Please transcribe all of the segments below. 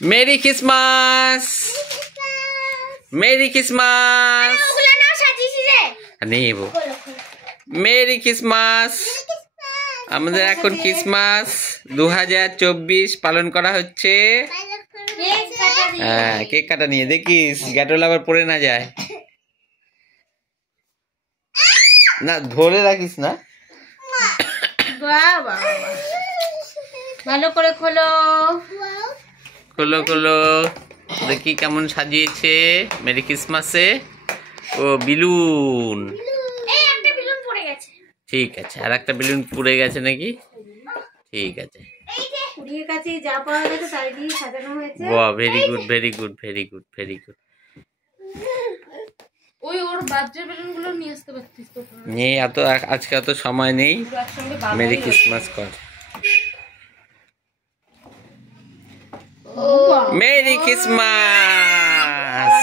Mary Christmas, merry Christmas. নেব merry Christmas. আমাদের এখন ক্রিসমাস 2024 পালন করা হচ্ছে। হ্যাঁ, কেক কাটা নিয়ে দেখিস গ্যাটোল আবার পড়ে না যায়। না ধরে রাখিস না। ভালো করে খোলো, খোলো খোলো, দেখি কেমন সাজিয়েছে মেরি ক্রিসমাসে। ও বেলুন, ঠিক আছে। আর একটা বেলুন পুড়ে গেছে নাকি? ঠিক আছে। বাহ, very good very good very good very good. ওই ওর বার্থডে বেলুনগুলো নিয়ে আসতে পারতিস তো। নেই, আজকে এত সময় নেই। মেরি ক্রিসমাস কর। Merry Christmas.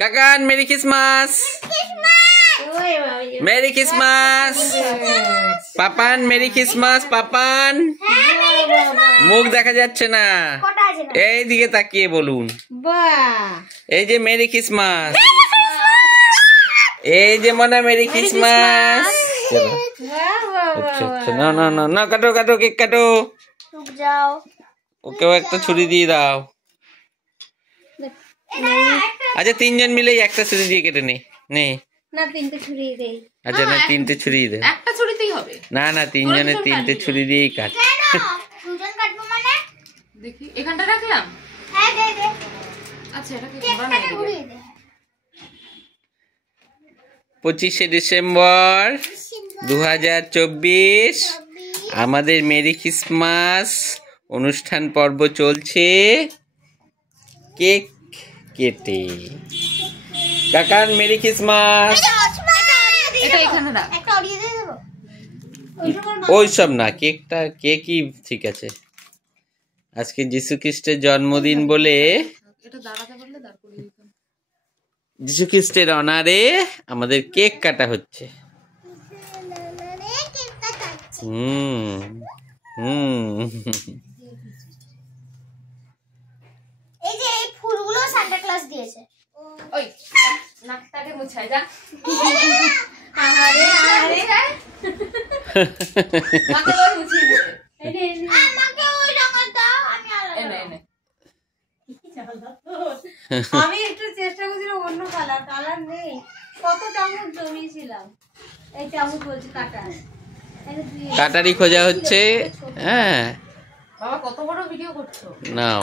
Kakan merry Christmas, merry Christmas. Papan merry Christmas. Papan মুখ দেখা যাচ্ছে না, এই দিকে তাকিয়ে বলুন। এই যে মেরি ক্রিসমাস, এই যে মনে মেরি ক্রিসমাস। আচ্ছা আচ্ছা, না না না না, কাটো কাটো, কেক কাটো। ওকেও একটা ছুরি দিয়ে দাও। আচ্ছা, তিনজন মিলে একটা ছুরি দিয়ে কেটে নে। না, তিনটে ছুরি দেই। আচ্ছা, না তিনটে ছুরি দে। একটা ছুরিতেই হবে। না না, তিনজনের তিনটে ছুরি দিয়েই কাট। দুজন কাটবো মানে? দেখি এখানটা রাখলাম। হ্যাঁ, দে দে। আচ্ছা, এটা কি কেকটাকে ঘুরিয়ে দে। 25শে ডিসেম্বর 2024 আমাদের মেরি ক্রিসমাস অনুষ্ঠান পর্ব চলছে। কেক কেটে কাকান মেরি ক্রিসমাস। এটা এখানে রাখ। একটা অরিয়ে দিয়ে দেবো। ওই সব না, কেকই ঠিক আছে। আজকে যিশু খ্রিস্টের জন্মদিন বলে এটা দাঁড়াতে পারলে দাঁড় করিয়ে দিতাম। যিশু খ্রিস্টের অনারে আমাদের কেক কাটা হচ্ছে। হুম হুম। এই যে এই ফুলগুলো সান্টা ক্লজ দিয়েছে। ওই নাকটাকে মুছাই যা। আরে মাকে ওই মুছিয়ে দে। আমাকে ওই রঙের দাও, আমি আলাদা। এনে আমি একটু চেষ্টা করছিলাম অন্য কালার নেই। কত চামচ জমিয়েছিলাম। এই চামচ বলছি কাটার। কাটারি খোঁজা হচ্ছে। হ্যাঁ, বাবা কত বড় ভিডিও করছো। নাও।